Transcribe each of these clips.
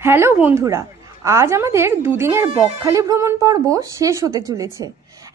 Hello বন্ধুরা, আজ আমাদের দুদিনের বকখালি ভ্রমণ পর্ব শেষ হতে চলেছে।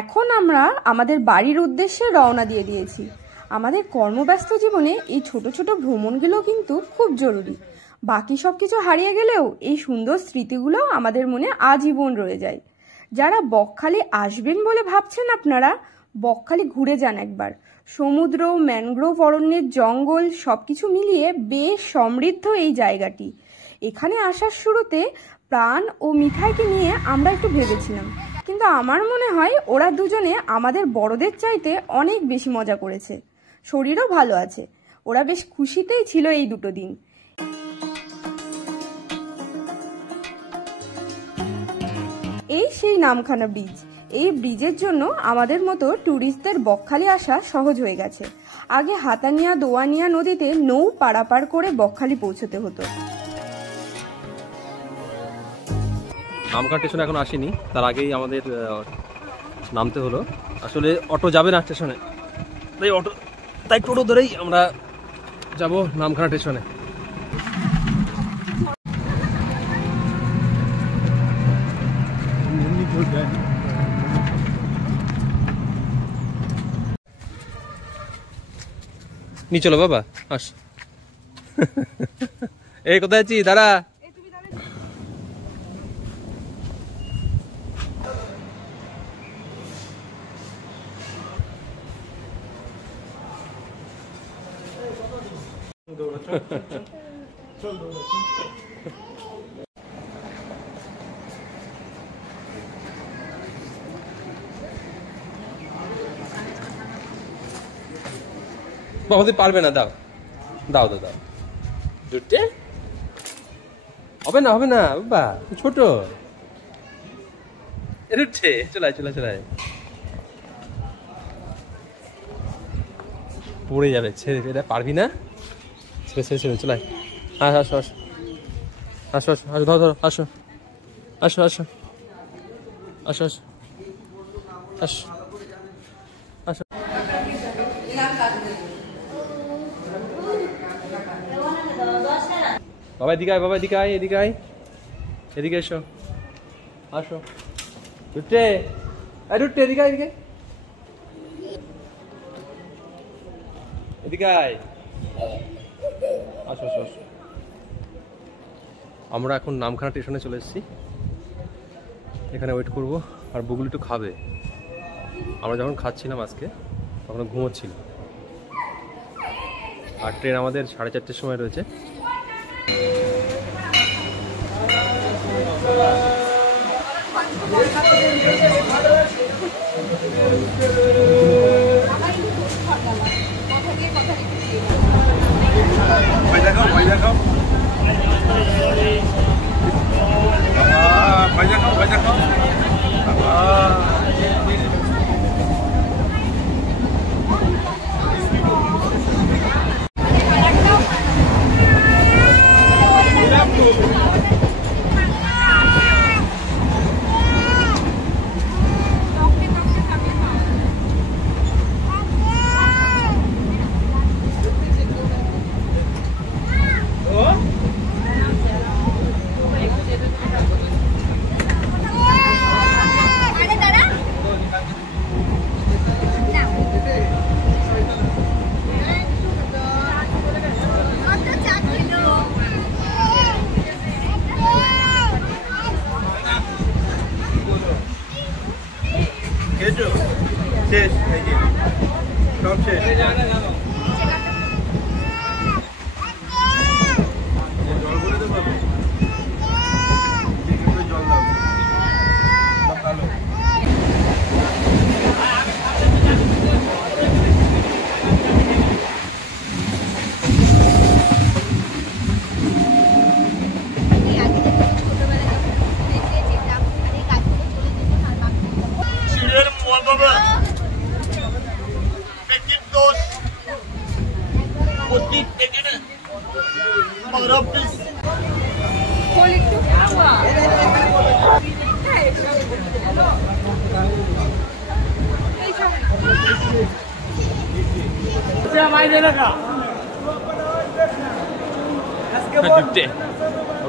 এখন আমরা আমাদের বাড়ির উদ্দেশ্যে রওনা দিয়ে দিয়েছি। আমাদের কর্মব্যস্ত জীবনে এই ছোট ছোট ভ্রমণগুলো কিন্তু খুব জরুরি। বাকি সব কিছু হারিয়ে গেলেও এই সুন্দর স্মৃতিগুলো আমাদের মনে আজীবন রয়ে যায়। যারা বকখালি আসবেন বলে ভাবছেন আপনারা, বকখালি ঘুরে যান একবার। সমুদ্র, ম্যানগ্রোভ অরণ্যের জঙ্গল সব কিছু মিলিয়ে বেশ সমৃদ্ধ এই জায়গাটি। এখানে আসার শুরুতে প্রাণ ও মিঠাইকে নিয়ে আমরা একটু ভেবেছিলাম, কিন্তু আমার মনে হয় ওরা দুজনে আমাদের বড়দের চাইতে অনেক বেশি মজা করেছে। শরীরও ভালো আছে, ওরা বেশ খুশিতেই ছিল এই দুটো দিন। এই সেই নামখানা ব্রিজ। এই ব্রিজের জন্য আমাদের মতো ট্যুরিস্টদের বকখালি আসা সহজ হয়ে গেছে। আগে হাতানিয়া দোয়ানিয়া নদীতে নৌ পারাপার করে বকখালি পৌঁছতে হতো। নামখানা স্টেশনে এখন আসেনি, তার আগেই আমাদের নামতে হলো। আসলে অটো যাবে না স্টেশনে, তাই টোটো ধরেই আমরা যাব নামখানা স্টেশনে। নি চলো বাবা, আস। এই কোথায় আছি, দাঁড়া। বাবা পারবে না, দাও দাও দাও দাও। দুটে হবে না, হবে না বাবা, ছোট। উঠছে, চলাই চলাই চলাই, পড়ে যাবে। ছেড়ে এটা পারবি না, ছেড়ে ছেড়ে ছেড়ে চলাই। আসো আসো আসো আসো আসো আসো, ধরো ধরো, আসো আসো আসো আসো আসো আসো আসো। বাবা এদিকে আয়, বাবা এদিকে আয়, এদিকে আয়, এদিকে এসো, আসো। দুটে দুটে এদিকে আয়, এদিকে এদিকে আয়, আসো আসো আসো। আমরা এখন নামখানা স্টেশনে চলে এসেছি, এখানে ওয়েট করব। আর বুগলি একটু খাবে। আমরা যখন খাচ্ছিলাম আজকে তখন ঘুমোচ্ছিল। আর ট্রেন আমাদের 4:30টার সময় রয়েছে।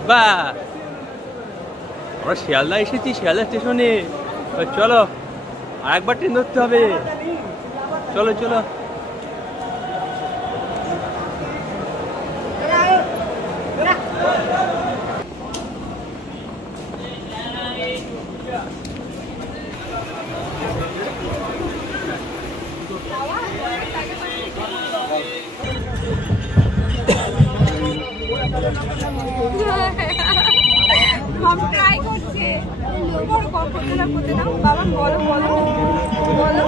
Ba আমরা শিয়ালদা এসেছি, শিয়ালদা স্টেশনে। চলো আরেকবার ট্রেন ধরতে হবে, চলো চলো। ট্রাই করছে করতে দাও বাবা, বলো বলো বলো।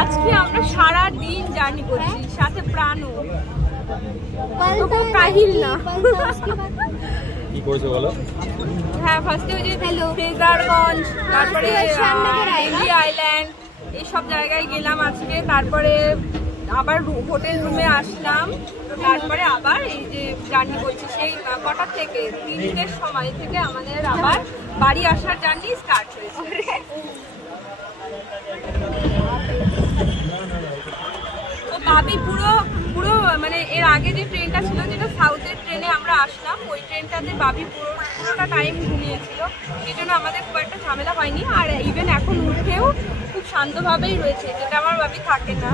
আজকে আমরা সারা দিন জার্নি করছি, সাথে প্রাণও কাহিল না। কি করছো বলো? হ্যাঁ, ফার্স্টে ওই যে ফ্রেজারগঞ্জ, তারপরে আইল্যান্ড, এইসব জায়গায় গেলাম আজকে। তারপরে আবার হোটেল রুমে আসলাম, তারপরে আবার এই যে জার্নি করছি সেই কটা থেকে 3টের সময় থেকে আমাদের আবার বাড়ি আসার জার্নি স্টার্ট হয়েছে। তো ভাবি পুরো পুরো মানে এর আগে যে ট্রেনটা ছিল, যেটা সাউথের ট্রেনে আমরা আসলাম, ওই ট্রেনটাতে ভাবি পুরোটা টাইম ঘুমিয়েছিল, সেই জন্য আমাদের খুব একটা ঝামেলা হয়নি। আর ইভেন এখন উঠেও খুব শান্তভাবেই রয়েছে, যেটা আমার ভাবি থাকে না।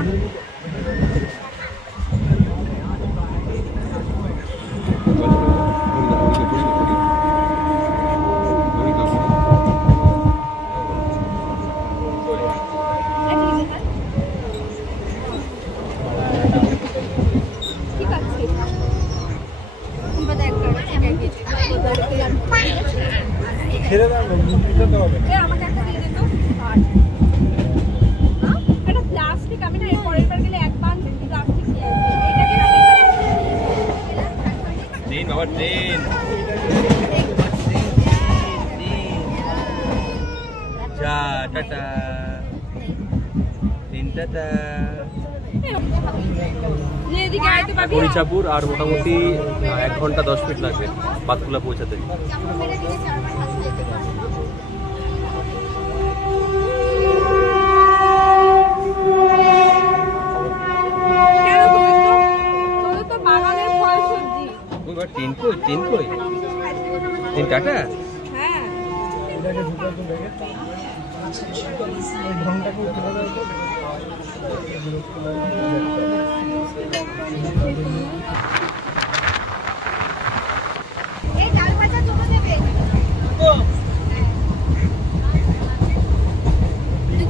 আমাকে একটা দিয়ে দিত একটা প্লাস্টিক, আমি না পরের বার গেলে এক পান প্লাস্টিক দিয়ে ট্রেন বাবা, ট্রেন যা টাটা, ট্রেন টাটা। হরিচাপুর আর মোটামুটি 1 ঘন্টা 10 মিনিট লাগবে বাতকুলা পৌঁছাতে। ট্রেন কই, ট্রেন কই, ট্রেন টাটা। হ্যাঁ,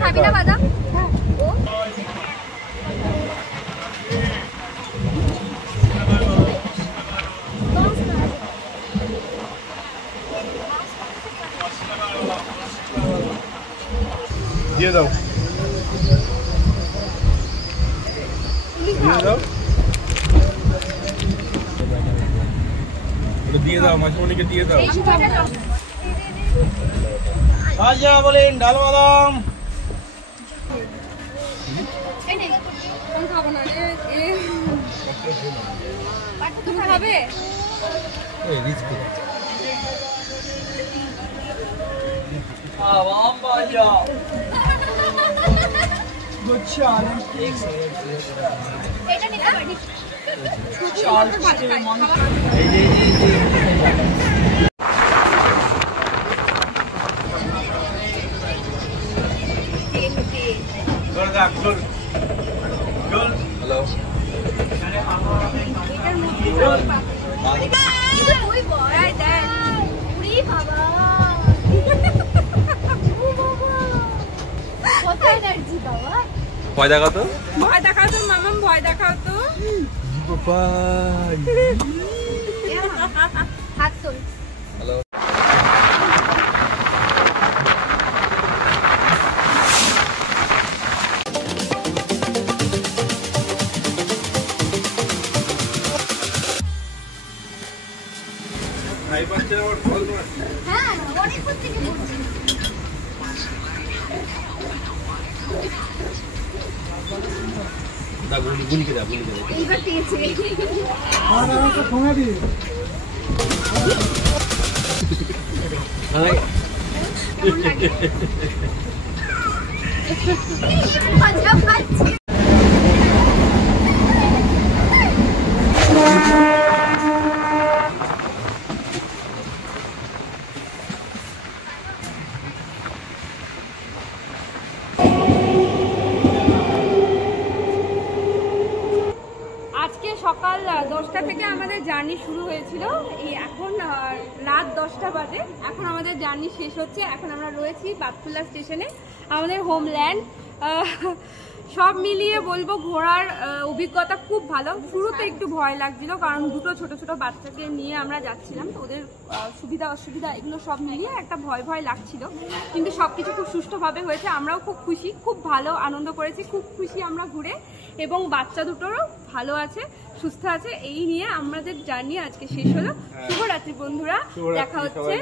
খাবি না বাদাম? দিয়ে দাও, দিয়ে দাও, দিয়ে দাও, মাছমণিকে দিয়ে দাও। আচ্ছা বলেন ডাল বাদাম। খাবো না তুমি খাবে? হ্যালো, ভয় দেখাও তো, ভয় দেখাও তো মামাম, ভয় দেখাও তো। হাত তোল। হ্যালো, হ্যাঁ, অনেক থেকে বলছি। দা গুলিকে দা, গুলিকে দা। এইবার পেয়েছে। আমাকে ফোনা দি। মজা পাচ্ছি। একটা থেকে আমাদের জার্নি শুরু হয়েছিল, এই এখন রাত 10টা বাজে। এখন আমাদের জার্নি শেষ হচ্ছে। এখন আমরা রয়েছি বাতকুল্লা স্টেশনে, আমাদের হোমল্যান্ড। সব মিলিয়ে বলবো ঘোরার অভিজ্ঞতা খুব ভালো। শুরুতে একটু ভয় লাগছিল, কারণ দুটো ছোট ছোট বাচ্চাকে নিয়ে আমরা যাচ্ছিলাম, তো ওদের সুবিধা অসুবিধা এগুলো সব মিলিয়ে একটা ভয় ভয় লাগছিল, কিন্তু সবকিছু খুব সুষ্ঠুভাবে হয়েছে। আমরাও খুব খুশি, খুব ভালো আনন্দ করেছি, খুব খুশি আমরা ঘুরে, এবং বাচ্চা দুটোরও ভালো আছে, সুস্থ আছে। এই নিয়ে আমাদের জার্নি আজকে শেষ হলো। শুভরাত্রি বন্ধুরা, দেখা হচ্ছে,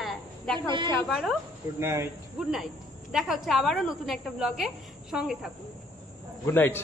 হ্যাঁ দেখা হচ্ছে আবারও। Good night. গুড নাইট, দেখা হচ্ছে আবারও নতুন একটা ব্লগে, সঙ্গে থাকুন। Good night.